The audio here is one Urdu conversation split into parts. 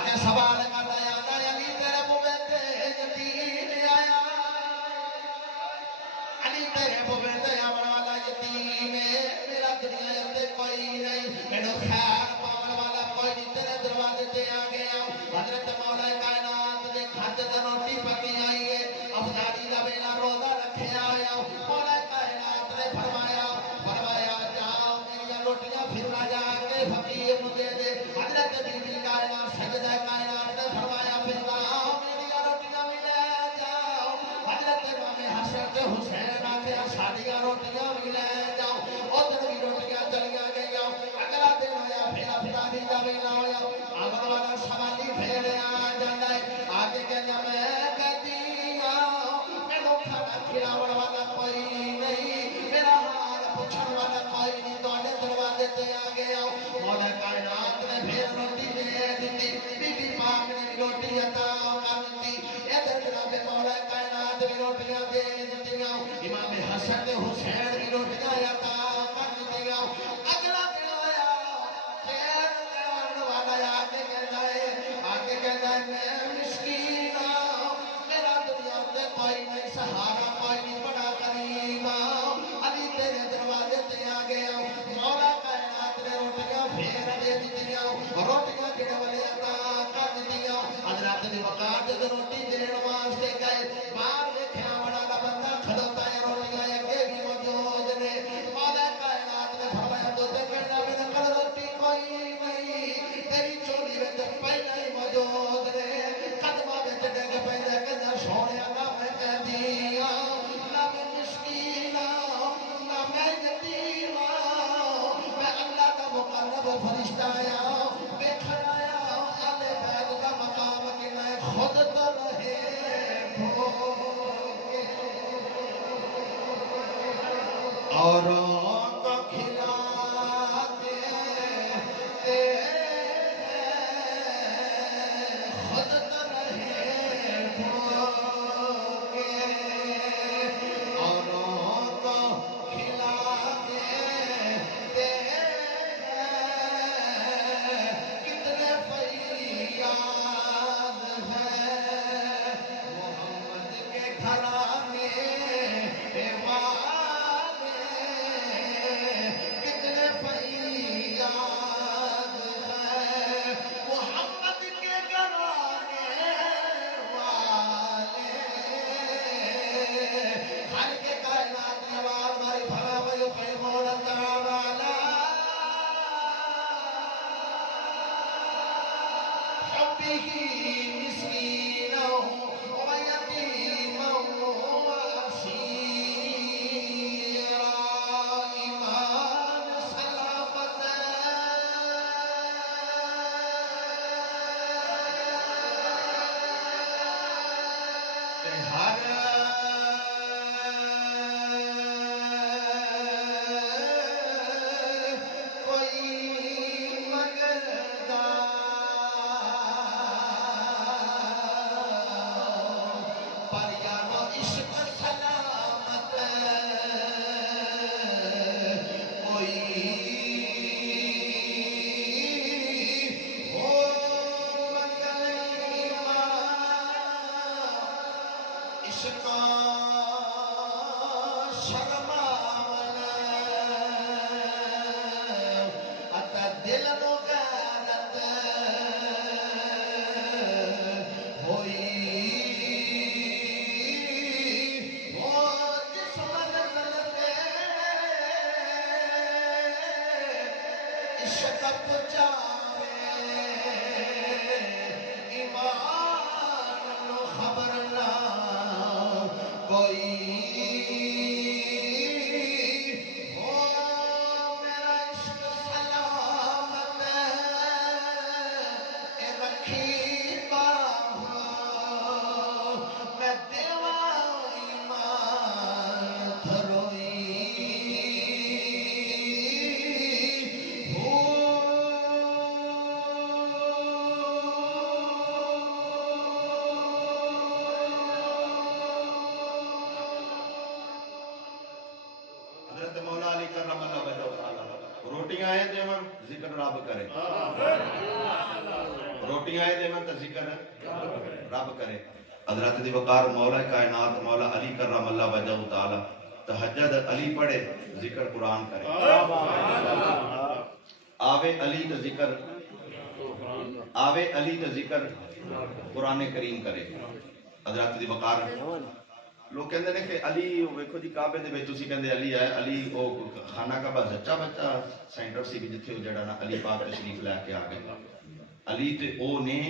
آکے سوال کرتا ہے آنا علی تیرے بوے تے یتیم آیا علی تیرے بوے تے آمن والا یتیم میرا دنیا تے کوئی نہیں میرے خیر پاون والا کوئی نہیں تیرے دروازے تے آ گیا حضرت مولا کائنات دے کھاتے تے روٹی پکی آئی ہے افطاری دا ویلا روزہ رکھیا آیا مولا کائنات نے فرمایا جاؤ میری روٹیاں پھر نہ جا کے فقیر نو دے دے حضرت بی بی کائنات سجدہ کائنات نے فرمایا پھر جاؤ میری روٹیاں بھی لے جاؤ حضرت امام حسن تے حسین آکھیا ساڈیاں روٹیاں بھی لے جاؤ ادھر بھی روٹیاں چلیاں گئیاں اگلا دن ہویا پھر افطاری دا ویلا ہویا آمن والا سوالی پھر آ جاندا ہے آگے کہنا میں کہتی ہوں میرے کھانا کھلاون والا کوئی نہیں میرا حال پوچھن والا کوئی نہیں تواڈے دروازے تے آ گیا مولا کائنات نے پھر روٹی دے دیتی بی بی پاک نے بھی روٹی عطا کر دی ادھر جناب مولا کائنات بھی روٹیاں دے دتیاں امام حسن تے حسین بھی روٹیاں عطا کر دتیاں اگلا دن آیا پھر کہن والا آگے کہتا ہے میں مسکین ہوں میرا دنیا تے کوئی نہیں سہارا کوئی نہیں بڑا غریب ہوں علی تیرے دروازے تے آ گیا مولا کائنات نے روٹیاں پھر دے دتیاں روٹیاں کہنے والے عطا کر دتیاں حضرت دی وقار تے روٹی دین واسطے گئے باہر ویکھیا والا بندہ کھڑوتا ہے روٹیاں اگے بھی موجود نے مولا کائنات نے فرمایا تو تے کہنا میرے کول روٹی کوئی نہیں تیری چولی وچ پہلا ہی موجود نے قدماں وچ ڈگ پیندا کہندا سونیا نہ میں کہندی نہ میں مسکین نہ میں یتیم میں اللہ دا مقرب فرشتہ آیا ویکھن آیا آلے بیت دا مقام کنا ہے خود تو رہے اوروں کو کھلاتے خود تو رہے بھوکے اوروں کو کھلاتے کتنے فریاد ہے محمد کے گھرانے کتنے فریاد ہے محمد کے گھرانے والے ہر کے کائنات نوال ماری بھلا ویقیمون التعالی حبه مسكينا ويتيما واسيرا ایمان سلامت ہر کوئی مگردا پر یارو عشق سلامت کوئی ہو مگر ایمان عشق شرماون اتا دل نو غیرت ہوئی ہو جسم نزل پہ عشق پچاوے ایمان نو خبر نہ کوئی ہو میرا عشق سلامت اے رکھی باہ میں دیواں ایمان دھروئی حضرت مولا علی کرم اللہ وجہ تعالی روٹیاں ہیں دیوان ذکر رب کرے روٹیاں دے میں تو ذکر رب کرے. حضرت دی وقار مولا کائنات مولا علی کرم اللہ وجہ تعالی تہجد علی پڑھے ذکر قرآن کرے. آوے علی تو ذکر آوے علی تو ذکر قرآن کریم کرے. حضرت دی وقار لوگ کہندے نے کہ علی ویکھو جی کعبے دے وچ تسی کہندے علی ہے علی او خانہ کعبہ سچا بچہ سینٹر سی جتھے جڑا نا علی پاک تشریف لے کے آ گئے. علی تے او نے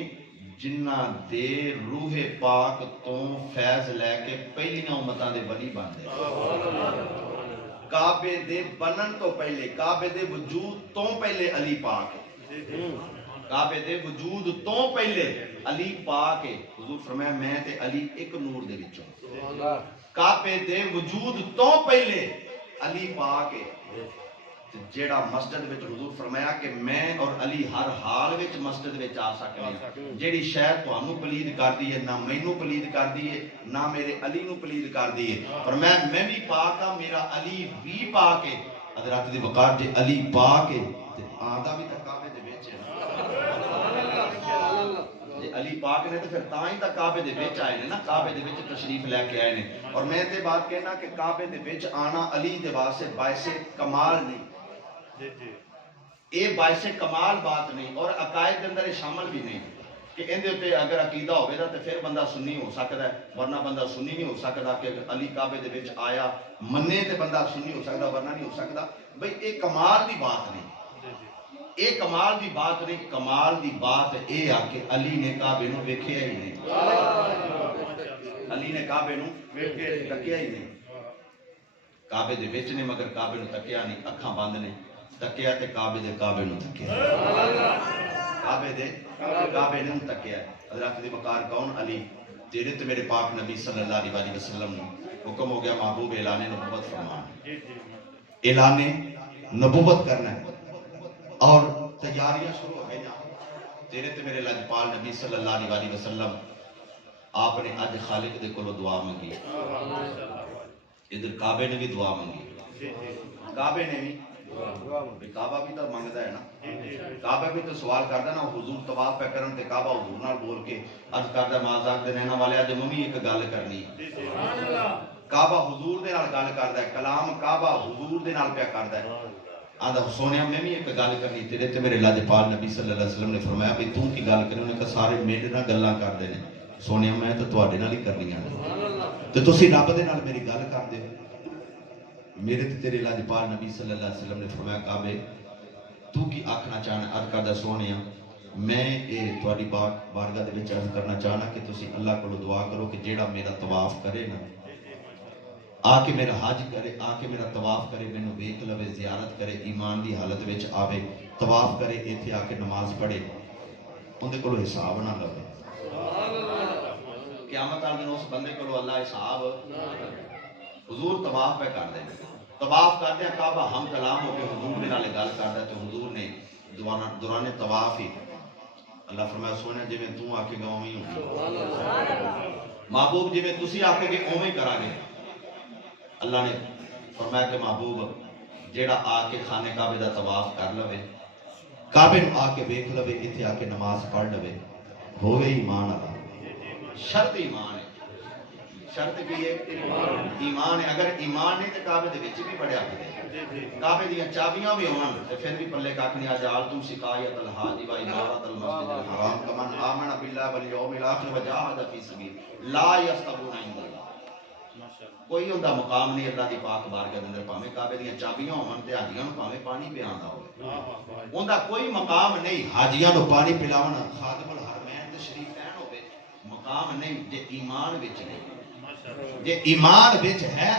جنہ دے روح پاک تو فیض لے کے پہلیاں امتاں دے ولی بن گئے. کعبے دے بنن تو پہلے کعبے دے وجود تو پہلے علی پاک ہے. کعبے دے وجود تو پہلے علی پاک ہے. حضور فرمایا میں تے علی ایک نور دے وچوں. کعبے دے وجود تو پہلے علی پاک ہے. جیڑا مسجد وچ حضور فرمایا کہ میں اور علی ہر حال وچ مسجد وچ آ سکنے ہیں. جیڑی شے تانوں پلید کردی ہے نہ مینوں پلید کردی ہے نہ میرے علی نوں پلید کردی ہے. فرمایا میں بھی پاک ہاں میرا علی بھی پاک ہے. حضرت دی وقار جے علی پاک ہے تے آندا بھی تے کعبے دے وچ ہے. جے علی پاک نے تے پھر تاں ہی تے کعبے دے وچ آئے نے نا کعبے دے وچ تشریف لے کے آئے نے. اور میں تے بات کہنا کہ کعبے دے وچ آنا علی دے واسطے باعث کمال نہیں. اے باعث کمال بات نہیں اور عقائد کے اندر شامل بھی نہیں کہ اندے تے اگر عقیدہ ہوئے گا تو پھر بندہ سنی ہو سکتا ہے ورنہ بندہ سنی نہیں ہو سکتا کہ علی کعبے دے وچ آیا منے تے بندہ سنی ہو سکتا ورنہ نہیں ہو سکتا. بھئی اے کمال دی بات نہیں. اے کمال دی بات نہیں. کمال دی بات اے آ کہ علی نے کعبے نوں ویکھیا ہی نہیں. علی نے کعبے نوں تکیا ہی نہیں. کعبے دے وچ نے مگر کعبے نوں تکیا نہیں. اکھاں بند نے تکیا تے کعبے نوں تکیا. کعبے نوں تکیا. حضرت دی وقار کون علی تیرے تے میرے پاک نبی صلی اللہ علیہ وسلم نے حکم ہو گیا محبوب اعلان نبوت فرمان. اعلان نبوت کرنا ہے اور تیاریاں شروع ہو گئیں. تیرے تے میرے لاجپال نبی صلی اللہ علیہ وسلم آپ نے اج خالق دے کولوں دعا منگی. ادھر کعبے نے بھی دعا منگی. کعبے نے بھی کعبہ بھی تو منگتا ہے نا. کعبہ بھی تو سوال کرتا نا حضور طواف پہ کرن تے کعبہ حضور نال بول کے عرض کردا مازاق دے نینہ والے اج میں بھی ایک گل کرنی. کعبہ حضور دے نال گل کردا ہے. کلام کعبہ حضور دے نال پیا کردا ہے. آندا سونیا میں بھی ایک گل کرنی تیرے تے میرے لاجپال نبی صلی اللہ علیہ وسلم نے فرمایا بھی تو کی گل کرنی. انہوں نے کہا سارے میرے نال گلاں کردے نے سونیا میں تو تواڈے نال ہی کرنیاں نے تے تسی رب دے نال میری گل کردے ہو. میرے تے تیرے لاجپال نبی صلی اللہ علیہ وسلم نے فرمایا کعبے تو کی آکھنا چاہنا. عرض کردا سونیا میں اے تواڈی بارگاہ دے وچ عرض کرنا چاہنا کہ تسی اللہ کولوں دعا کرو کہ جیڑا میرا طواف کرے نا آ کے میرا حج کرے آ کے میرا طواف کرے مینوں ویکھ لوے زیارت کرے ایمان دی حالت وچ آوے طواف کرے ایتھے آ کے نماز پڑھے اون دے کولوں حساب نہ لوے. قیامت والے دن اس بندے کولوں اللہ حساب حضور طواف پہ کر دیں. طواف کرتے ہیں کعبہ ہم کلام ہو کے حضور نے نالے گل کرتا ہے تو حضور نے دوران طواف ہی اللہ فرمایا سونے جی میں تو آکے گا اویں ہوں محبوب جی میں تسی آکے گے اویں کرا گے. اللہ نے فرمایا کہ محبوب جیڑا آکے خانے کعبے دا طواف کر لوے کعبے نوں آکے ویکھ لوے ایتھے آکے نماز پڑھ لوے ہوئے ایمان اللہ. شرط ایمان ہے. شرط کی ہے ایمان ہے. اگر ایمان نہیں تو کعبے دے وچ بھی بڑھیا پھرے کعبے دیاں چابیاں بھی ہون تے پھر بھی پلے کھ نہیں. اجعلتم سقایۃ الحاج و امارۃ المسجد الحرام کمن آمن باللہ والیوم الاخر وجاہد فی سبیل لا یستوون عند اللہ. کوئی ہوندا مقام نہیں اللہ دی پاک بارگاہ دے اندر پاویں کعبے دیاں چابیاں ہون تے حاجیاں نوں پاویں پانی پیاندا ہوے اوندا کوئی مقام نہیں. حاجیاں نوں پانی پلاون خادم الحرمین تشریفین ہوے مقام نہیں جے ایمان وچ نہیں. جے ایمان وچ ہے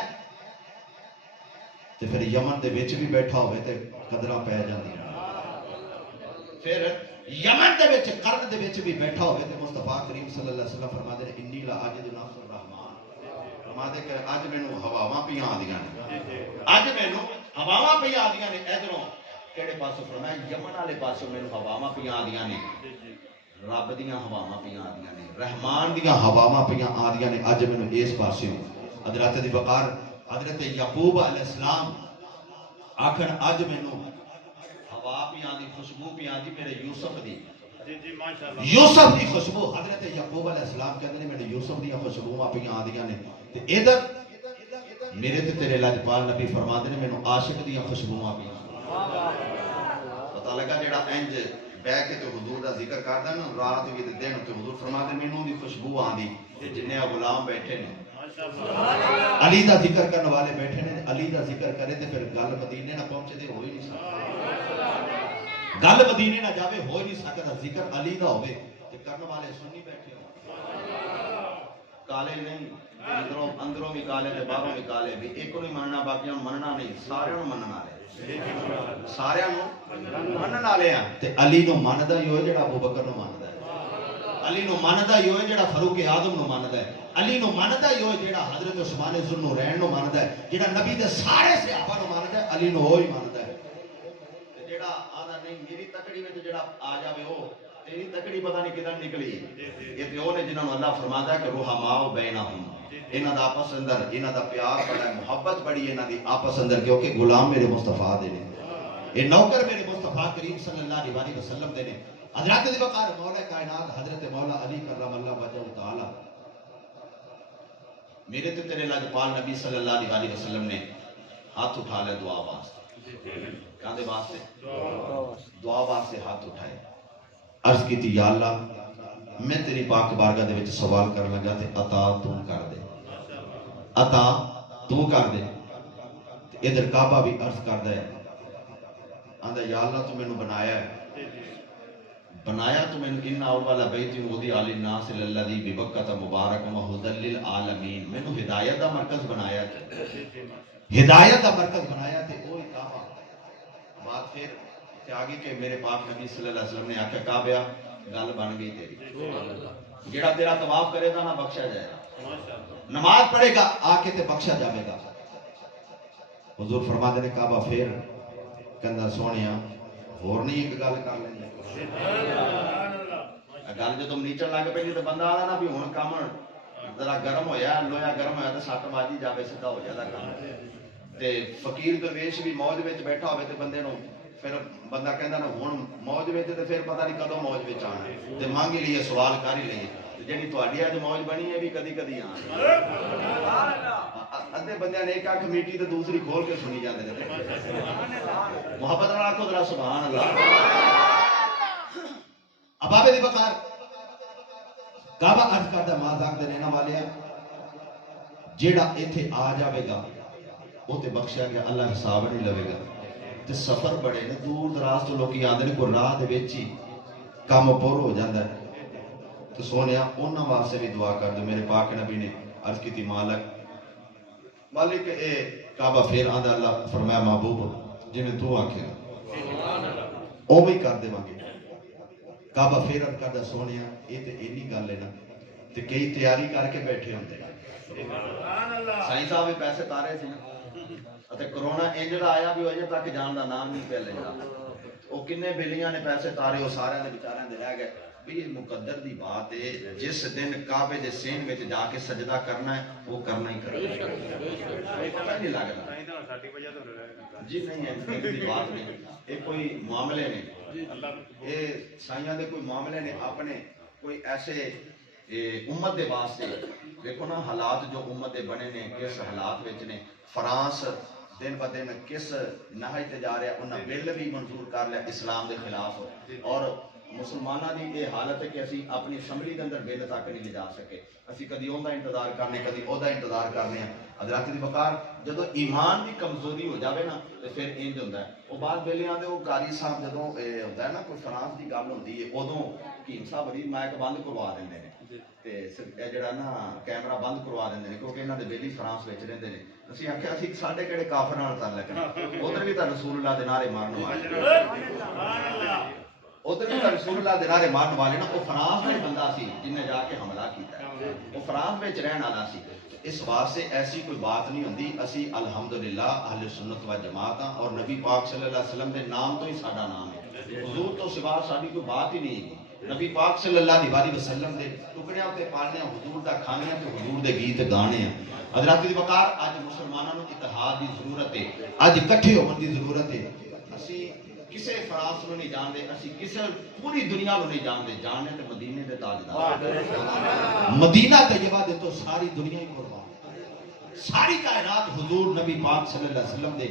تے پھر یمن دے وچ بھی بیٹھا ہوئے تے قدراں پے جاندیاں. پھر یمن دے وچ قرن دے وچ بھی بیٹھا ہوئے تے مصطفیٰ کریم صلی اللہ علیہ وسلم فرماتے ہیں انی لا اجد نفس الرحمن. فرماتے کہ اج مینوں ہواواں پیاں آندیاں نے اج مینوں ہواواں پیاں آندیاں نے. ادھروں کہڑے پاسوں فرمایا یمن والے پاسوں مینوں ہواواں پیاں آندیاں نے. رب دیاں ہواواں پیاں آندیاں نے رحمان دیاں ہواواں پیاں آندیاں نے اج مینوں اس پاسوں. حضرت دی وقار حضرت یعقوب علیہ السلام آکھن اج مینوں ہوا پیاں دی خوشبو پیاں دی میرے یوسف دی یوسف کی خوشبو حضرت یعقوب علیہ السلام کہتے ہیں میرے یوسف دی خوشبو آپ آدیاں نے تے ادھر میرے تے تیرے لاجپال نبی فرماتے ہیں مینوں عاشق دی خوشبو آپ پتہ لگا جڑا انج بہ کے تے حضور دا ذکر کردا نا رات بھی تے دن تے حضور فرماتے مینوں دی خوشبو آندی تے جننے غلام بیٹھے نے علی دا ذکر کرنے والے بیٹھے نے علی دا ذکر کرے تے پھر گل مدینے نہ پہنچے تے ہو ہی نہیں سکتا گل مدینے نہ جاوے ہو ہی نہیں سکتا ذکر علی دا ہوے تے کرنے والے سنی بیٹھے ہو کالے نہیں اندروں بھی کالے تے باہروں بھی کالے بھی ایک نہیں مننا باقیاں مننا نہیں سارے نوں منن والے سارے نوں منن والے ہیں تے علی نوں مندا ہی ہوئے جڑا ابو بکر نوں مندا ہے علی نوں مندا ہی ہوئے جڑا فاروق اعظم نوں مندا ہے علی نوں مندا ہی ہوئے جڑا حضرت عثمان ذوالنورین نوں مندا ہے جڑا نبی دے سارے صحابہ نوں مندا ہے علی نوں وہی مندا ہے تے جڑا آندا نہیں میری تکڑی وچ جڑا آ جاوے او تیری تکڑی پتہ نہیں کدھر نکلی یہ تے او نے جنہاں نوں اللہ فرماتا ہے کہ رحماء بینہم انہاں دا آپس اندر انہاں دا پیار بڑا ہے محبت بڑی ہے انہاں دی آپس اندر کیونکہ غلام میرے مصطفیٰ دے نے یہ نوکر میرے مصطفیٰ کریم صلی اللہ علیہ وسلم دے نے حضرات دی وقار مولا کائنات حضرت مولا علی کرم اللہ وجہ تعالی میرے تے تیرے لاجپال نبی صلی اللہ علیہ وسلم نے ہاتھ اٹھا لے دعا واسطے کاندے واسطے دعا واسطے ہاتھ اٹھائے عرض کی تھی یا اللہ میں تیری پاک بارگاہ دے وچ سوال کرن لگا تے عطا تو کر دے عطا تو کر دے ادھر کعبہ بھی عرض کردا ہے آندا یا اللہ تو مینوں بنایا تو مینوں ان اول بیت وضع للناس الذی ببکۃ مبارک وہدی للعالمین مینوں ہدایت دا مرکز بنایا ہدایت دا مرکز بنایا تے اوہی کعبہ بات پھر تے آگے کہ میرے پاک نبی صلی اللہ علیہ وسلم نے آکھیا کعبہ گل بن گئی تیری جڑا تیرا طواف کرے گا نہ بخشا جائے گا نماز پڑھے گا آ کے تے بخشا جائے گا حضور فرماتے نے کعبہ پھر کہندا سونیا اور نہیں ایک گل کر لیں گل جو تم نیچن لگ پی تو بندہ آتا نا بھی ہوں کام ذرا گرم ہویا لویا گرم ہویا تو سٹ باجی جاوے سیدھا ہو جاتا کام تے فقیر درویش بھی موج وچ بیٹھا ہوئے تے بندے نو پھر بندہ کہندا نا ہن موج وچ تے پھر پتہ نہیں کدوں موج وچ آنا تے مانگ ہی لیے سوال کر ہی لیے جڑی تہاڈی اج موج بنی ہے بھی کدی کدی آنا ادھے بندیاں نے ایک اکھ میٹی تے دوسری کھول کے سنی جاندے نے محبت نال آکھو ذرا سبحان اللہ ابابے دی بقار کعبہ عرض کردا مازاق دے رہنا والے ہیں جیڑا ایتھے آ جاوے گا وہ تے بخشا گیا اللہ حساب نہیں لوے گا تے سفر بڑے نے دور دراز تو لوکی آندے نے کوئی راہ دے وچ ہی کام پور ہو جاندا ہے تو سونیا انہاں واسطے بھی دعا کر دے میرے پاک نبی نے عرض کیتی مالک اے کعبہ پھر آندا اللہ فرمایا محبوب جویں تو آکھے سبحان اللہ او بھی کر دے وانگے کعبہ پھر عرض کردا سونیا اے تے اینی گل ہے نا تے کئی تیاری کر کے بیٹھے ہوندے سبحان اللہ سائیں صاحب بھی پیسے تارے سی نا تے کرونا انجڑا آیا بھی اجے تک جان دا نام نہیں پہ لیندا او کنے بیلیاں نے پیسے تارے او سارے دے بیچاریاں دے رہ گئے بھی مقدر دی بات ہے جس دن کعبے دے سین وچ جا کے سجدہ کرنا ہے وہ کرنا ہی پتہ نہیں لگدا جی نہیں ہے دی بات نہیں یہ کوئی معاملے نے یہ سائیاں دے کوئی معاملے نے اپنے کوئی ایسے امت دے واسطے دیکھو نا حالات جو امت دے بنے نے کس حالات وچ نے فرانس دن ب دن کس نہج تے جا رہا انہاں بل بھی منظور کر لیا اسلام دے خلاف اور مسلمانہ دی یہ حالت ہے کہ اسی اپنی اسمبلی کے اندر بل تک نہیں لے جا سکے اسی کدی اوندا انتظار کرنے کدی اودا انتظار کرنے ہیں حضرات دی بقار جدو ایمان دی کمزوری ہو جاوے نا تو پھر انج ہوندا ہے وہ بعد ویلے آندے وہ قاری صاحب جدوں ہوندا ہے نا کوئی فرانس دی گل ہوندی ہے اودوں حکیم صاحب بڑی مائک بند کروا دیندے نے تے جڑا نا کیمرہ بند کروا دیندے نے کیونکہ انہاں دے بیلی فرانس وچ رہندے نے اسی آکھیا اسی ساڈے کیڑے کافر نال تعلق ہے ادھر بھی تے رسول اللہ دے نعرے مارن والے سبحان اللہ ادھر بھی رسول اللہ دے نعرے مارن والے نا وہ فرانس میں بندہ سی جن نے جا کے حملہ کیتا ہے وہ فرانس میں رہن والا سی اس واسطے ایسی کوئی بات نہیں ہوندی اسی الحمدللہ اہل سنت و جماعت ہاں اور نبی پاک صلی اللہ علیہ وسلم دے نام تو ہی ساڈا نام ہے حضور تو سوا ساڈی کوئی بات ہی نہیں نبی پاک صلی اللہ علیہ وسلم دے ٹکڑیاں تے پالنے حضور دا کھانے تے حضور دے گیت گانے ہیں حضرات دی وقار اج مسلماناں نوں اتحاد دی ضرورت ہے اج اکٹھے ہون دی ضرورت ہے اسی کسے فرانس نو نہیں جانتے، اسی کسے پوری دنیا نو نہیں جانتے، جاننے تے مدینے دے تاجدار مدینہ طیبہ دے تو ساری دنیا ہی قربان، ساری کائنات حضور نبی پاک صلی اللہ علیہ وسلم دے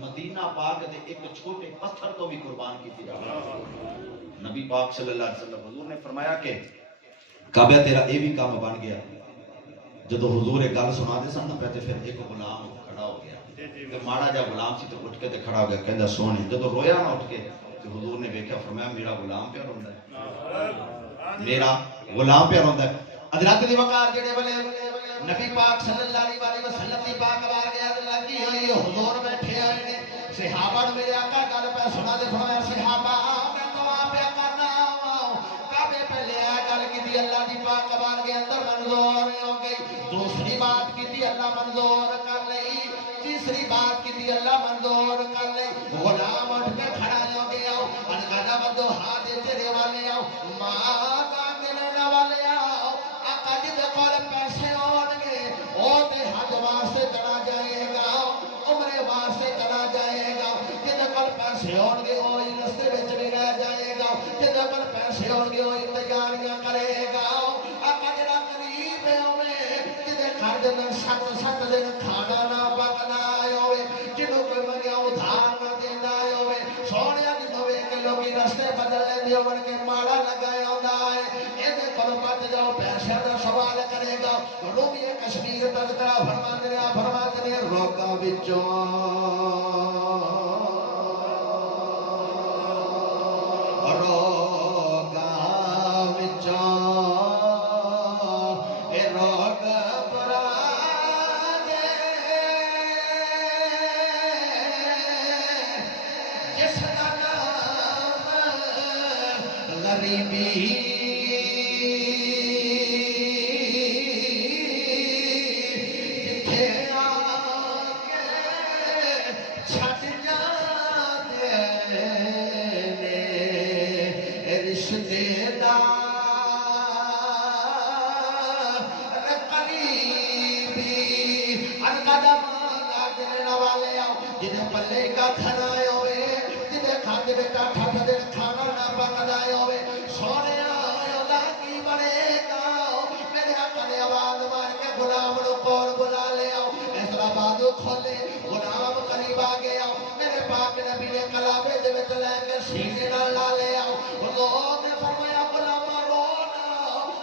مدینہ پاک دے ایک چھوٹے پتھر کو بھی قربان کی تھی نبی پاک صلی اللہ علیہ وسلم حضور نے فرمایا کہ کعبہ تیرا اے بھی کام بن گیا، جدو حضور ایک گل سنا دے سن پہ پھر ایک غلام کھڑا ہو گیا تے ماڑا جا غلام سی تے اٹھ کے تے کھڑا ہو گیا، کہندا سونے جدو رویا نہ اٹھ کے تے حضور نے ویکھیا فرمایا میرا غلام پہ روندا ہے، میرا غلام پہ روندا ہے۔ حضرت دی وقار جڑے بلے نبی پاک صلی اللہ علیہ وسلم دی پاک بار گیا لگی ہوئی حضور بیٹھے ہوئے نے، صحابہ نے میرے آقا گل پہ سنا دے فرمایا صحابہ میں دعا پہ کرنا کعبے پہ لے آ گل کی اللہ دی پاک بار کے اندر منظور ہو گئی، دوسری بات کی تھی اللہ منظور کر لئی، تیسری بات کی تھی اللہ منظور کر لئی، غلام اٹھ کے کھڑا ہو گیا، انگانا بدو ہاتھ تیرے والے آؤ ماں کا دینے والے آؤ، آقا جی دے کول پیسے ہون گے او تے حج واسطے چلا جائے گا، عمرے واسطے چلا جائے گا، جدے کول پیسے ہون گے او رستے وچ بھی رہ جائے گا، جدے کول پیسے ہون گے او تیاریاں کرے گا، آقا جڑا غریب ہے اوے جدے گھر دے اندر سات دن کھانا نہ پکنا ہوئے، جنوں کوئی منگیا ادھار نہ دینا ہوئے، سونیا جنوں ویکھ کے لوگی رستے بدل لیندے ہون کے ماڑا لگایا ہوندا ہے، ایدے کولوں بچ جاؤ پیسے دا سوال کرے گا، رومی کشمیر تذکرہ فرماندے نے روکا وچوں جنہیں پلے کا کھانا ہوئے، جنہیں کھاتے بیٹا ٹھٹ دن کھانا نہ پکنا ہوئے، سونے آئے کی بڑے گا، میرے آقا نے آواز مار کے غلام نو کول بلا لے آؤ، اس طرح بازو کھولے غلام قریب آ گیا، میرے پاک نبی نے کلابے دے وچ لے کے سینے نال لا لے آؤ، حضور نے فرمایا غلام رونا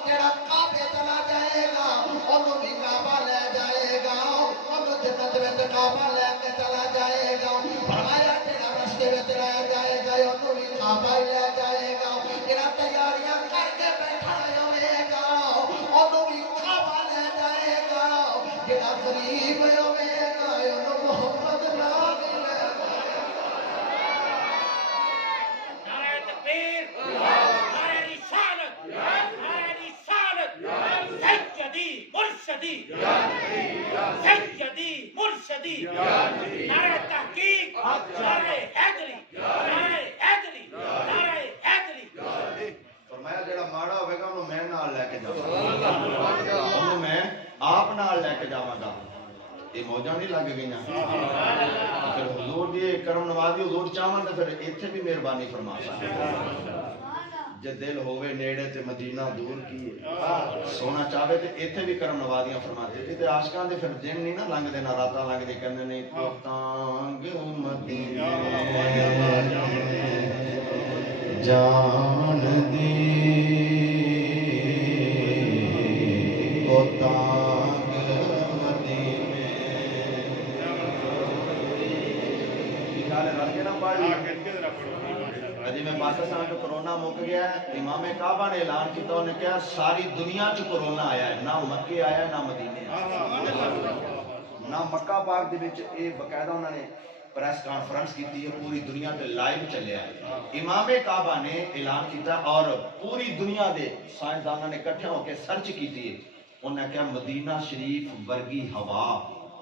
جڑا کعبے چلا جائے گا اونوں بھی کعبہ لے جائے گا، اونوں جنت وچ کعبہ لے کے چلا جائے گا، فرمایا جڑا رستے وچ رہ جائے گا اونوں بھی کعبہ لے جائے گا، جڑا تیاریاں کر کے بیٹھا ہوئے گا اونوں بھی کعبہ لے جائے گا، جڑا غریب ہوئے گا اونوں محمد نال لے جائے گا۔ نعرہ تکبیر، نعرہ رسالت، نعرہ رسالت، سیدی مرشدی، سیدی مرشدی، نعرہ تحقیق، نعرہ حیدری، نعرہ حیدری، نعرہ حیدری۔ فرمایا جڑا ماڑا ہوئے گا انہوں میں نال لے کے جاؤں، انہوں میں آپ نال لے کے جاؤں گا، یہ موجہ نہیں لگ گئی نا، پھر حضور دی کرم نوازی حضور چاہمن تے پھر ایتھے بھی مہربانی فرما سکتے، جے دل ہوئے نیڑے تے مدینہ دور کی سونا چاہے تے ایتھے بھی کرم نوازیاں فرماتے تھے تے عاشقاں دے پھر دن نہیں نا لنگ دے نہ راتاں لنگ دے کہندے نہیں تو تانگ مدینے جان دی او تانگ مدینے خیال رل کے نہ پڑھ اجی میں پاکستان جو کرونا مک گیا ہے، امام کعبہ نے اعلان کیتا، انہیں کہا ساری دنیا جو کرونا آیا ہے، نہ مکے آیا ہے نہ مدینے آیا، نہ مکہ پاک دے وچ اے باقاعدہ انہوں نے پریس کانفرنس کیتی ہے، پوری دنیا تے لائیو چلے آئے، امام کعبہ نے اعلان کیتا اور پوری دنیا دے سائنسدانوں نے اکٹھے ہو کے سرچ کیتی ہے، انہوں نے کہا مدینہ شریف ورگی ہوا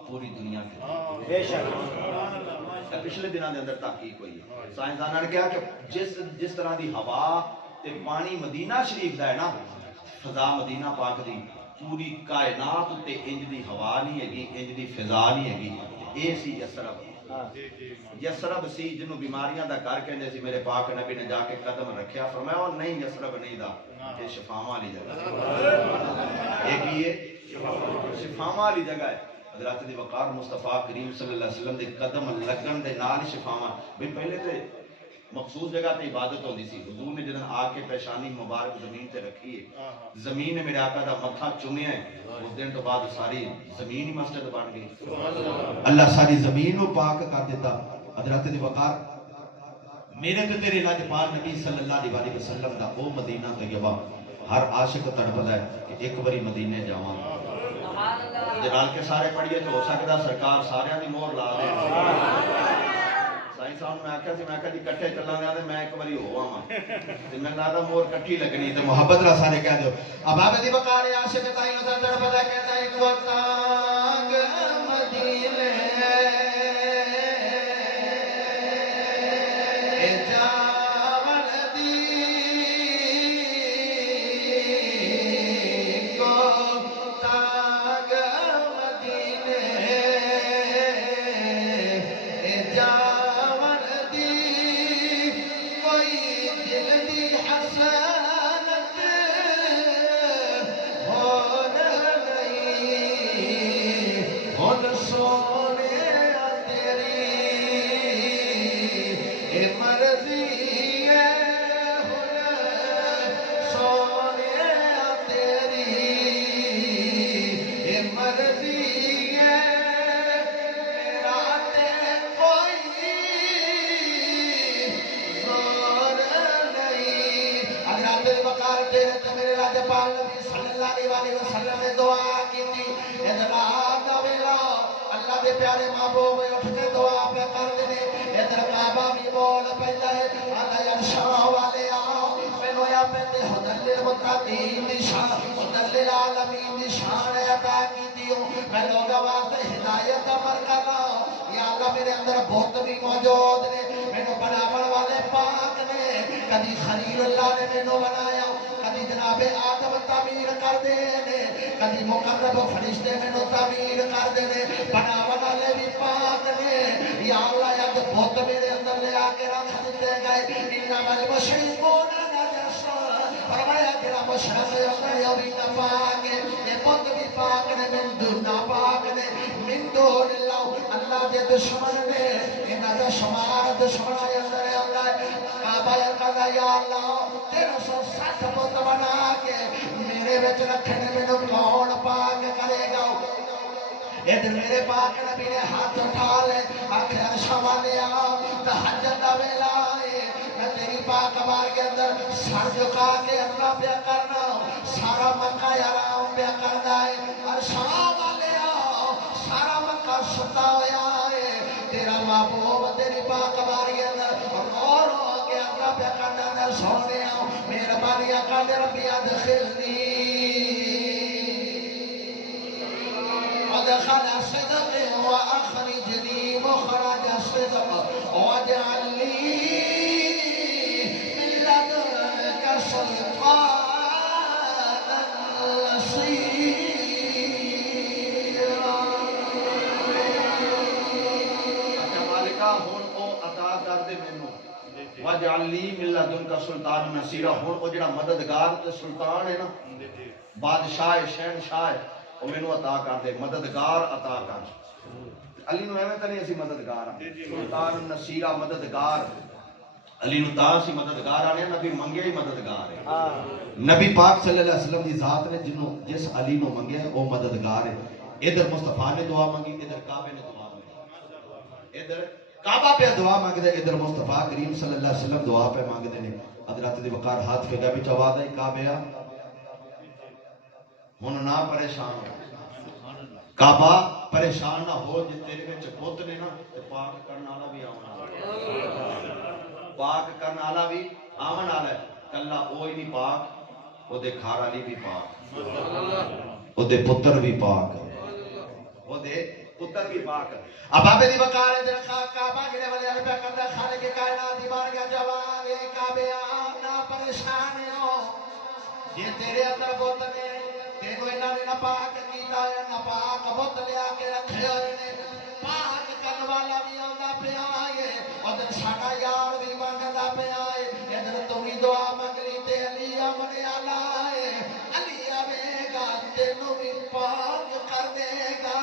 پوری دنیا کے بے شک پچھلے دنوں دے اندر تحقیق ہوئی ہے، سائنسدانوں نے کہا کہ جس طرح دی ہوا تے پانی مدینہ شریف دا ہے نا، فضا مدینہ پاک دی پوری کائنات تے انج دی ہوا نہیں ہے گی، انج دی فضا نہیں ہے گی، اے سی اس طرح یسرب سی جنوں بیماریاں دا گھر کہندے سی میرے پاک نبی نے جا کے قدم رکھیا فرمایا او نہیں یسرب نہیں دا یہ شفاواں والی جگہ ہے ایک ہی ہے شفاواں والی جگہ ہے حضرت دی وقار مصطفیٰ کریم صلی اللہ علیہ وسلم دے قدم لگن دے نال شفاواں بھی پہلے تے مخصوص جگہ پہ عبادت ہوندی سی حضور نے جدن آ کے پیشانی مبارک زمین تے رکھی ہے زمین نے میرے آقا دا متھا چومیا ہے اس دن تو بعد ساری زمین ہی مسجد بن گئی اللہ ساری زمین کو پاک کر دیتا حضرت دی وقار میرے تے تیرے لاجپال نبی صلی اللہ علیہ وسلم دا او مدینہ طیبہ ہر عاشق تڑپدا ہے کہ ایک باری مدینے جاواں جلال کے سارے پڑھیے تو ہو سکتا سرکار سارے دی مہر لا دے سائیں صاحب میں آکھیا سی میں کہا جی کٹھے چلان دے میں ایک باری ہو آواں تے میں لگدا مہر کٹھی لگنی تے محبت نال سارے کہہ دیو اب آپ دی وقار عاشق تائیں دا تڑپدا کہتا ایک وطاگ مدینے پیارے محبوب اٹھ کے دعا پہ کر دینے ادھر کعبہ بھی بول پہلا ہے آلہ ینشاء والے آؤ مینو یا پہلے حدل للمتقین نشان حدل للعالمین نشان عطا کی دیوں میں لوگا واسطے ہدایت عمل کر رہا ہوں یا اللہ میرے اندر بہت بھی موجود نے مینو بناون والے پاک نے کبھی خلیل اللہ نے مینو بنایا کبھی جناب آدم تعمیر کر دینے کبھی مقرب فرشتے مینو تعمیر کر دینے بناون والے بھی پاک نے یا اللہ یا بہت میرے اندر لے آ کے رکھ دیتے گئے انما المشرکون نجس فرمایا تیرا مشرق ہوتا ہے اور انہا پاک ہے یہ بہت بھی پاک نے من دون پاک نے من دون اللہ دے دشمن نے انہا دے شمار دشمن آئے اندر اللہ کعبہ یا یا اللہ 360 بت بنا کے میرے وچ رکھنے میں کون پاک کرے گا ادھر میرے پاک نبی نے ہاتھ اٹھا لے آنکھیں عرشہ والے آؤ تحجد ویلا آئے میں تیری پاک بار کے اندر سر جھکا کے اللہ پہ کرنا سارا مکہ یارام پہ کرنا ہے عرشہ والے آؤ سارا مکہ ستا ہویا ہے تیرا محبوب تیری پاک بار کے اندر اور ہو کے اللہ پہ کرنا ہے سونے آؤ میرے بانی اکاد ربی ادخلنی ودخل صدق وأخرجني مخرج صدق واجعل لي من لدنك سلطانا نصيرا مالکا ہن او عطا کر دے مینوں واجعل لي من لدنك سلطانا نصيرا ہن او جڑا مددگار تے سلطان ہے نا بادشاہ شہنشاہ وہ مینوں عطا کر دے مددگار عطا کر علی نو ایویں تے نہیں اسی مددگار سلطان نصیرہ مددگار علی نو تاں سی مددگار آنے نبی منگے ہی مددگار ہے نبی پاک صلی اللہ علیہ وسلم دی ذات نے جنوں جس علی نو منگے وہ مددگار ہے ادھر مصطفیٰ نے دعا مانگی ادھر کعبے نے دعا مانگی ادھر کعبہ پہ دعا مانگ دے ادھر مصطفیٰ کریم صلی اللہ علیہ وسلم دعا پہ مانگ دے نے حضرت دی وقار ہاتھ پہ گا بھی چوا دے کعبے ہن نہ پریشان ہو کعبہ پریشان نہ ہو جے تیرے وچ بت نے نا تے پاک کرن والا بھی آون والا پاک کرن والا بھی آون والا ہے کلا اوہی نہیں پاک او دے گھر والی بھی پاک او دے پتر بھی پاک او دے پتر بھی پاک اب آپ دی وقار دے کعبہ گرے والے پہ کردا خالق کائنات دی بارگاہ جواب اے کعبے نہ پریشان ہو یہ تیرے اندر بت نے تینو انہاں نے نہ پاک کیتا ہے نہ پاک بت لیا کے رکھے ہوئے نے پاک کرن والا بھی آندا پیا ہے ادھر ساڈا یار بھی منگدا پیا ہے ادھر تو بھی دعا منگ لی تے علی امنے والا ہے علی آوے گا تینوں بھی پاک کر دے گا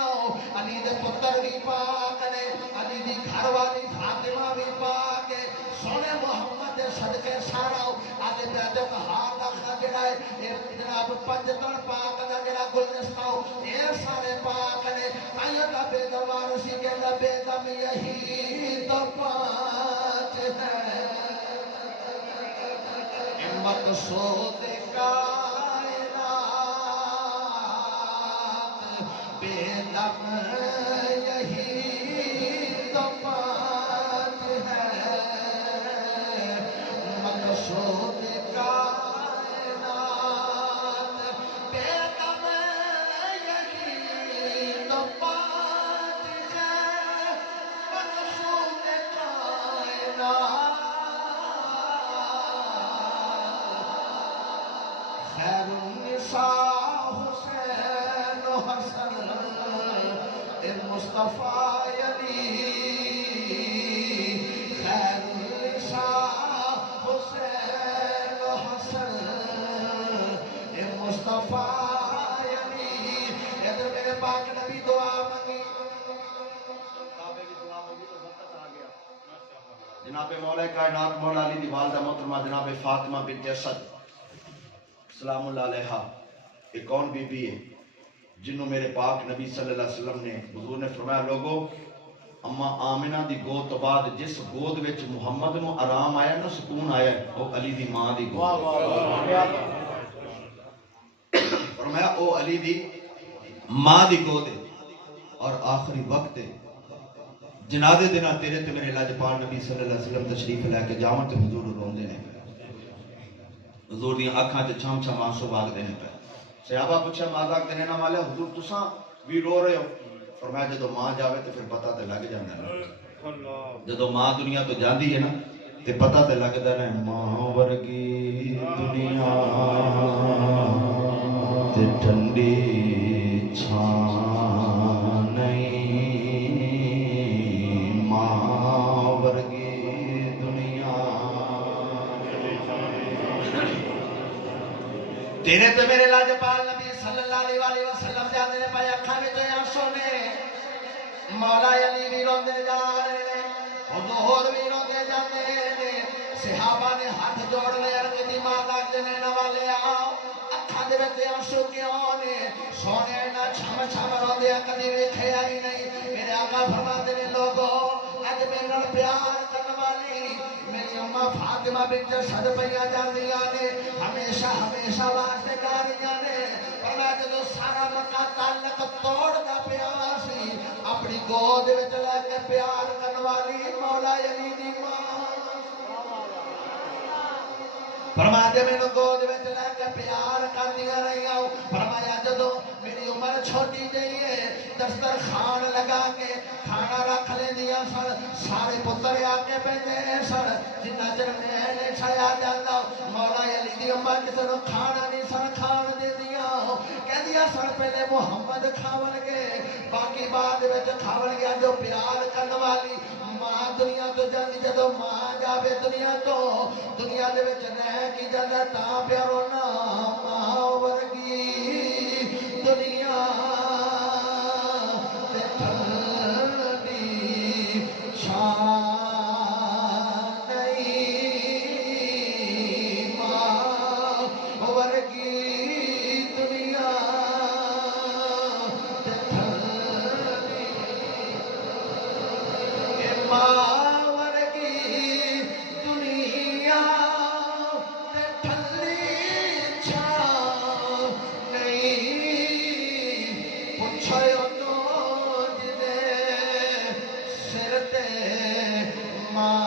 علی دے پتر بھی پاک نے علی دی گھر والی فاطمہ بھی پاک ہے سونے محمد دے صدقے سارا اج بیت بہار دا جڑا ہے جناب پنج تن پاک دا جڑا گلدستہ اے سارے پاک نے تائیں دا بے دوار سی کہندا بے دم یہی تو پاک ہے مقصود کائنات بے دم یہی تو پاک ہے مقصود کائنات بے دم یہی تو پاک ہے مقصود کائنات خیر النساء حسین و حسن مصطفیٰ علی خیر النساء حسین و حسن مصطفیٰ علی ادھر میرے پاک نبی دعا مانگی جناب مولا کائنات مولا علی دی والدہ محترمہ جناب فاطمہ بنت اسد سلام اللہ علیہا ایک کون بی بی ہے جنہوں میرے پاک نبی صلی اللہ علیہ وسلم نے حضور نے فرمایا لوگوں اما آمنہ دی گود تو بعد جس گود وچ محمد نو آرام آیا نا سکون آیا وہ علی دی ماں دی گود فرمایا او علی دی ماں دی گود ہے اور آخری وقت ہے جنازے دینا تیرے تے میرے لاجپال نبی صلی اللہ علیہ وسلم تشریف لے کے جاون تے حضور روندے نے حضور دی آنکھاں تے چھم چھم آنسو باغ دینے پہ صحابہ پوچھا ماذا دینے نہ والے حضور تساں بھی رو رہے ہو فرمایا جدو ماں جاوے تے پھر پتہ تے لگ جاندا ہے جدو ماں دنیا تو جاندی ہے نا تے پتہ تے لگدا ہے ماں ورگی دنیا تے ٹھنڈی چھاں نہیں ماں ورگی دنیا تیرے تے میرے لاجپال نبی صلی اللہ علیہ وسلم جاندے نے پایا اکھاں وچ آنسو نے مولا علی بھی روندے جا رہے نے حضور بھی روندے جاندے نے صحابہ نے ہاتھ جوڑ لے عرض دی ماں لگ جنے نہ والے آؤ اکھاں دے وچ آنسو کیوں نے سونے نہ چھم چھم روندے کدی ویکھیا ہی نہیں میرے آقا فرماندے نے لوگو اج میرے نال پیار کرن والی میری اماں فاطمہ بنت اسد پیا جاندیاں نے ہمیشہ ہمیشہ واسطے کاریاں نے پر میں جدو سارا مکہ تعلق توڑدا پیا سی اپنی گود وچ لے کے پیار کرن والی مولا علی دی ماں فرمایا مینوں گود وچ لے کے پیار کردیاں رہیاں فرمایا جدو میری عمر چھوٹی جئی ہے دسترخوان لگا کے کھانا رکھ لیندیاں سن سارے پتر آ کے بیٹھے سن جنہ چر میں نے چھایا جاندا مولا علی دی اماں کسے نوں کھانا نہیں سن کھان دیندیاں کہندیاں سن پہلے محمد کھاون گے باقی بعد وچ کھاون گے جو پیار کرن والی ماں دنیا تو جاندی جدو ماں جاوے دنیا تو دنیا دے وچ رہ کی جاندا تاں پیارو نا ماں ورگی دنیا تے ٹھنڈی چھاں نہیں ماں ورگی دنیا تے ٹھنڈی ماں ورگی دنیا تے ٹھنڈی چھاں نہیں پوچھو انہوں جدے سر تے ماں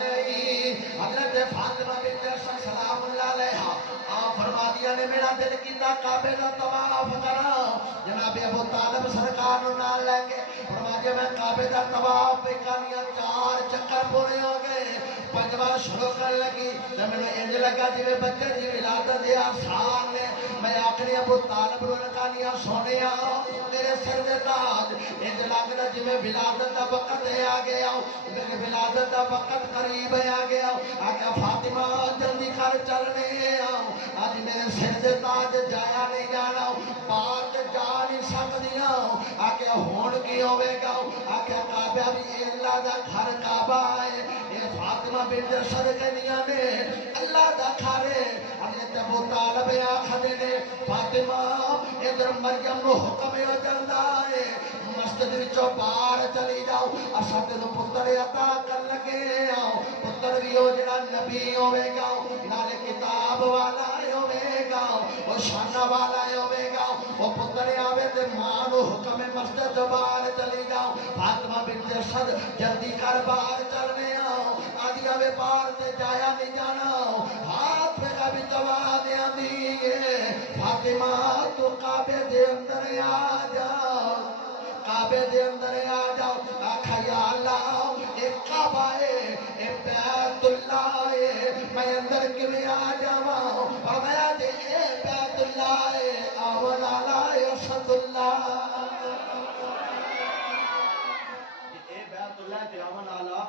نہیں حضرت فاطمہ بنت اسد سلام اللہ علیہا آپ فرما دیا نے میرا دل کیتا کعبے دا طواف کرا جناب ابو طالب سرکار نو نال لے کے فرما کے میں کعبے دا طواف پہ کرنیا 4 چکر پورے ہو گئے پنجواں شروع کر لگی تے مینوں انج لگا جویں بچے دی ولادت دے آثار نے میں آخری ابو طالب نو لگانیا سونیا میرے سر دے تاج انج لگدا جویں ولادت دا وقت آ گیا میرے ولادت دا وقت قریب آ گیا آقا فاطمہ جلدی کر چلنے اج میرے سر دے تاج جایا نہیں جانا پار تے جا نہیں سکدیاں آقا ہون کی ہوے گا آقا کعبہ بھی اللہ دا گھر کعبہ ہے اے فاطمہ بنت صدقنیاں نے اللہ دا گھر ہے حضرت ابو طالب آکھدے نے فاطمہ ادھر مریم نو حکم ہو جاندا ہے مسجد وچوں باہر چلی جاؤ اساں تینوں پتر عطا کر لگے پتر بھی ہو جڑا نبی ہوے گا نالے کتاب والا ہوے گا او شانہ والا ہوے گا او پتر آوے تے ماں نو حکم مسجد تو باہر چلی جاؤ فاطمہ بنت صد جلدی کر باہر چلنے آدھی آوے باہر تے جایا نہیں جانا ہاتھ پہ بھی دوا دیا دیئے فاطمہ تو کعبے دے اندر آ جاؤ کعبے دے اندر آ جاؤ آکھا یا اللہ ایک کعبہ ہے ایک بیت اللہ ہے میں اندر کیویں آ جاواں فرمایا جے اے بیت اللہ ہے آون والا ہے اسد اللہ اے بیت اللہ تے آون والا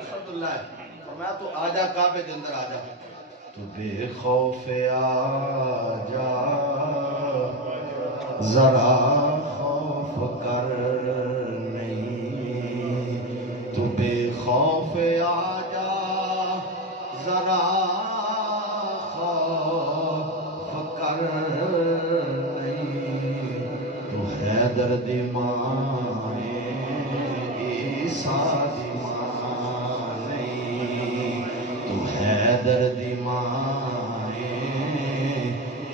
اسد اللہ ہے فرمایا تو آ جا کعبے دے اندر آ جا تو بے خوف آ جا ذرا خوف کر نہیں تو بے خوف آ جا ذرا خوف کر نہیں تو حیدر دی ماں عیسیٰ دی ماں نہیں تو حیدر دی ماں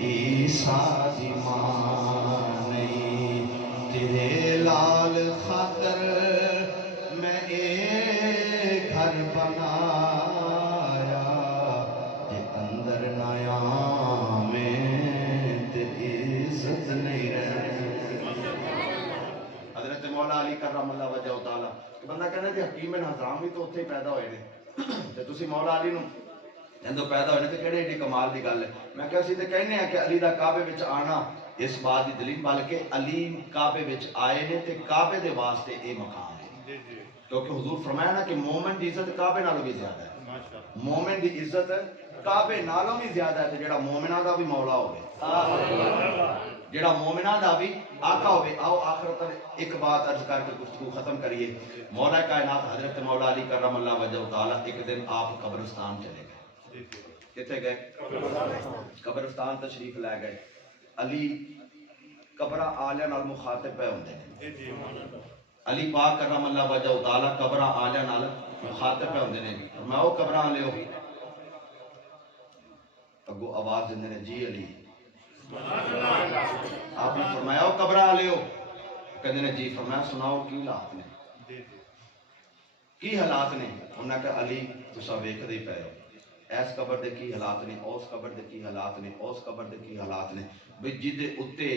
عیسیٰ دی ماں نہیں تیرے لال خاطر میں ایک گھر بنایا تے اندر نیا میں تے عزت نہیں رہے حضرت مولا علی کرم اللہ وجہ تعالی بندہ کہنا جی حکیم بن حضرام بھی تو اتنے ہی پیدا ہوئے نے تے تسی مولا علی نو جدوں پیدا ہوئے نے تے کہڑے ایڈی کمال دی گل ہے میں کہ اسی تے کہنے ہیں کہ علی دا کعبے وچ آنا اس بات دی دلیل بلکہ علی کعبے وچ آئے نے تے کعبے دے واسطے اے مقام ہے کیونکہ حضور فرمایا نا کہ مومن دی عزت کعبے نالوں بھی زیادہ ہے مومن دی عزت کعبے نالوں بھی زیادہ ہے تے جڑا مومناں دا بھی مولا ہوے جڑا مومناں دا بھی آقا ہوے آؤ آخرت ایک بات عرض کر کے گفتگو ختم کریے مولا کائنات حضرت مولا علی کرم اللہ وجہ تعالی ایک دن آپ قبرستان چلے گئے کتے گئے قبرستان تشریف لے گئے علی قبرہ آلیاں نال مخاطب پہ ہوندے ہیں علی پاک کرم اللہ وجہ تعالی قبرہ آلیاں نال مخاطب پہ ہوندے ہیں میں او قبرہ لیو اگو آواز دیندے نے جی علی آپ نے فرمایا او قبرہ لیو کہندے نے جی فرمایا سناؤ کی حالات نے کی حالات نے انہاں کہ علی تساں ویکھدے پئے ہو ایس قبر دے کی حالات نے اس قبر دے کی حالات نے اس قبر دے کی حالات نے بھئی جدے اتے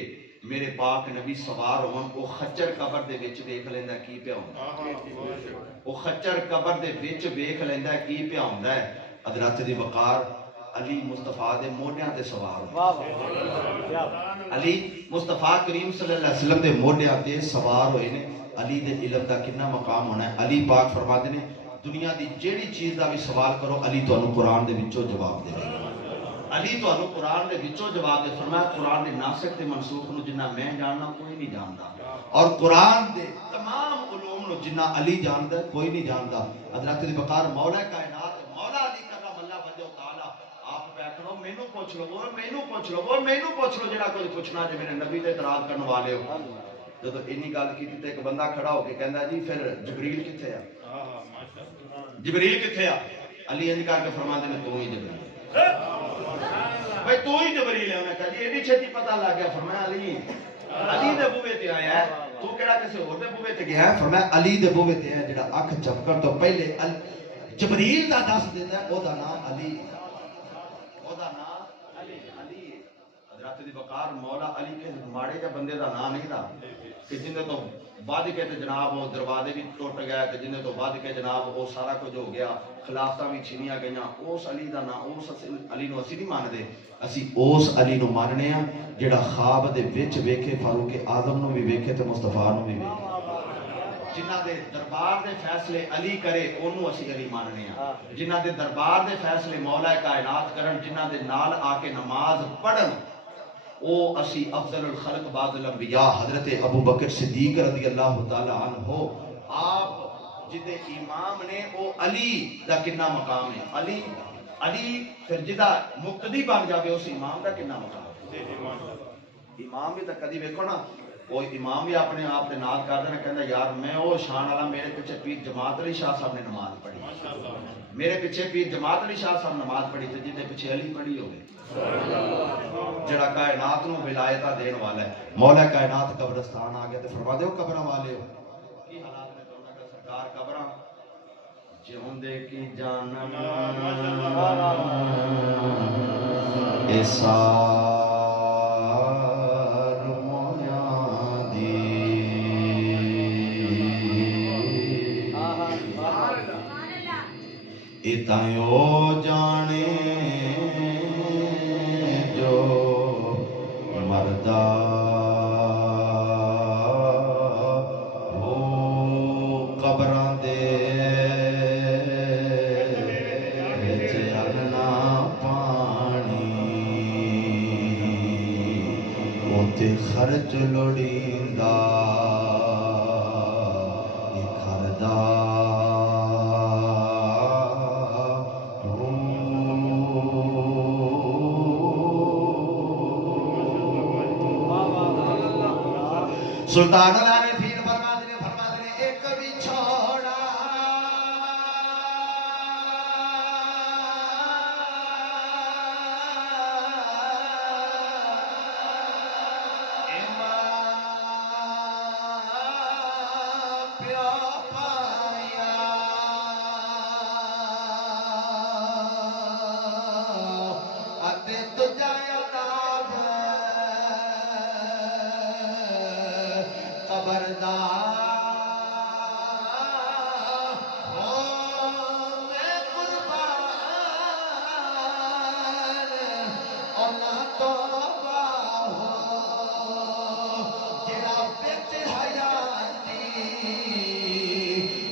میرے پاک نبی سوار ہون او خچر قبر دے وچ دیکھ لیندا کی پیا ہوندا او خچر قبر دے وچ دیکھ لیندا کی پیا ہوندا ہے حضرت دی وقار علی مصطفیٰ دے موڈیاں تے سوار ہوئے علی مصطفیٰ کریم صلی اللہ علیہ وسلم دے موڈیاں تے سوار ہوئے نے علی دے علم دا کتنا مقام ہونا ہے علی پاک فرماتے نے دنیا دی جیڑی چیز دا بھی سوال کرو علی تو انہوں قرآن دے وچوں جواب دے علی تو انہوں قرآن دے وچوں جواب دے فرمایا قرآن دے ناسخ تے منسوخ نو جنہ میں جاننا کوئی نہیں جاندا اور قرآن دے تمام علوم نو جنہ علی جاندا کوئی نہیں جاندا حضرت دی بقار مولا کائنات مولا علی کرم اللہ وجہ تعالی آپ بیٹھو مینوں پوچھ لو اور مینوں پوچھ لو اور مینوں پوچھ لو جڑا کوئی پوچھنا جے میرے نبی تے اعتراض کرن والے ہو جب اینی گل کی تے ایک بندہ کھڑا ہو کے کہندا جی پھر جبریل کتھے ہے جبریل کتھے ہے علی انج کر کے فرماندے نے تو ہی جبریل بھائی تو ہی جبریل ہے انہاں کہا جی ایڈی چھتی پتہ لگ گیا فرمایا علی دے بوے تے آیا ہے تو کیڑا کسے اور دے بوے تے گیا ہے فرمایا علی دے بوے تے ہے جڑا اکھ چپکر تو پہلے جبریل دا دس دیندا ہے او دا نام علی او دا نام علی حضرت دی وقار مولا علی کے ماڑے جا بندے دا نام نہیں دا کہ جن تو ود کے جناب وہ دروازے بھی ٹوٹ گیا کہ جنہیں تو ود کے جناب وہ سارا کچھ ہو گیا خلافتاں بھی چھینیاں گئیاں اس علی دا نا اس علی نو اسی نہیں مانتے اسی اس علی نو ماننے ہاں جڑا خواب دے وچ ویکھے فاروق اعظم نو بھی ویکھے تے مصطفیٰ نو بھی ویکھے جنہ دے دربار دے فیصلے علی کرے انہوں اسی علی ماننے ہاں جنہ دے دربار دے فیصلے مولا کائنات کرن جنہ دے نال آ کے نماز پڑھن او اسی افضل الخلق بعد الانبیاء حضرت ابو بکر صدیق رضی اللہ تعالی عنہ آپ جدے امام نے او علی دا کنا مقام ہے علی پھر جدا مقتدی بن جاوے اس امام دا کنا مقام ہے امام بھی تو کدی ویکھو نا وہ امام بھی اپنے آپ دے نال کر دینا کہندا یار میں او شان والا میرے پیچھے پیر جماعت علی شاہ صاحب نے نماز پڑھی میرے پیچھے پیر جماعت علی شاہ صاحب نماز پڑھی تے جدے پیچھے علی پڑھی ہوگی جڑا کائنات نو ولایتاں دین والا ہے مولا کائنات قبرستان آ گیا تے فرما دیو قبراں والے ہو کی حالات میں تھوڑا کہ سرکار قبراں جیوندے کی جانم ایسا اتایو جانے جو مردہ ہو قبران دے وچ اگنا پانی اوتے خرچ لوڑیندا خردا سلطان العارفین فرما دے ایک بھی چھوڑا پیو پایا اتے تجایا خبردار ہو میں قربان اونا توبہ ہو جڑا بچ حیاتی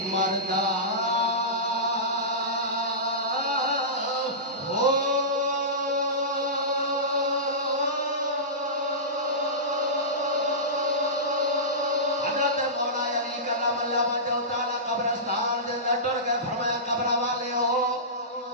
مردہ ہو قبرستان دے ٹر گئے فرمایا قبر والے ہو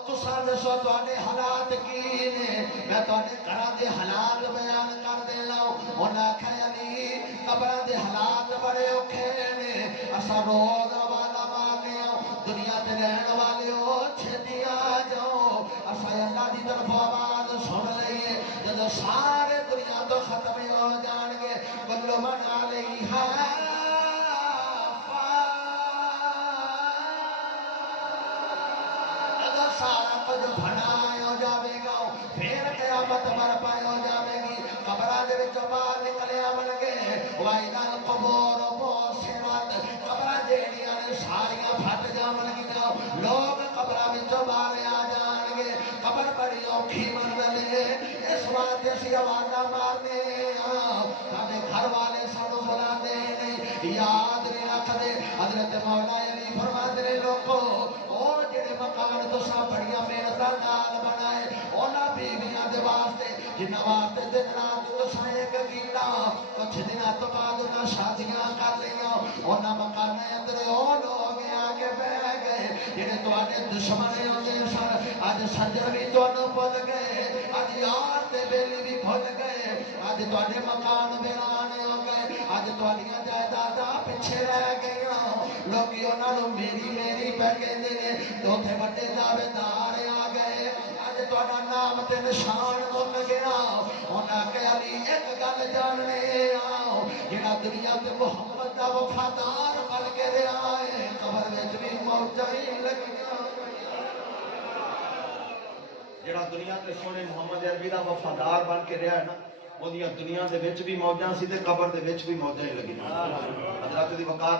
تساں دسو تواڈے حالات کی نے میں تواڈے گھراں دے حالات بیان کر دینا انہاں آکھیا علی قبراں دے حالات بڑے اوکھے نے اساں روز والا مارنے دنیا تے رہن والے ہو چھتی آ جاؤ اساں اللہ دی طرف آواز سن لئیے جدوں سارے دنیا تو ختم ہو جان گے کل من علیہا سارا کچھ بھنائے ہو جاوے گا پھر قیامت برپائے ہو جاوے گی قبراں دے وچوں باہر نکلے آون گے وَإِذَا الْقُبُورُ بُعْثِرَتْ قبراں جیڑیاں نے ساریاں پھٹ جاون گیاں لوگ قبراں وچوں باہر آ جان گے قبر بڑی اوکھی منزل ہے اس واسطے اسی آوازاں مارنے ساڈے گھر والے سانوں بلاندے نہیں یاد نہیں رکھدے حضرت مولا علی فرماندے نے لوگو جڑے مکان تساں بڑیاں محنتاں نال بنائے انہاں بیویاں دے واسطے جنہاں واسطے دن رات تساں ایک کیتا کچھ دناں تو بعد انہاں شادیاں کر لیاں انہاں مکاناں اندر او لوگ آ کے بیٹھ گئے جڑے تواڈے دشمن ہوندے سن اج سجن بھی تانوں بھول گئے اج یار تے بیلی بھی بھول گئے اج تواڈے مکان ویران ہو گئے اج تواڈیاں جائیداداں پیچھے رہ گئیاں لوکی انہاں نوں میری پہ کہندے نے دوتھے بڑے دعوے دار آ گئے اج تہاڈا نام تے نشان مک گیا انہاں کہ علی ایک گل جاننے آؤ جڑا دنیا تے محمد دا وفادار بن کے رہیا ہے قبر وچ بھی موجاں ہی لگیاں جڑا دنیا تے سونے محمد عربی دا وفادار بن کے رہیا ہے نا ਉਹਦੀਆਂ ਦੁਨੀਆ ਦੇ ਵਿੱਚ ਵੀ ਮੌਜਾਂ ਸੀ ਤੇ ਕਬਰ ਦੇ ਵਿੱਚ ਵੀ ਮੌਜਾਂ ਹੀ ਲੱਗੀਆਂ ਹਜ਼ਰਤ ਦੀ ਵਕਾਰ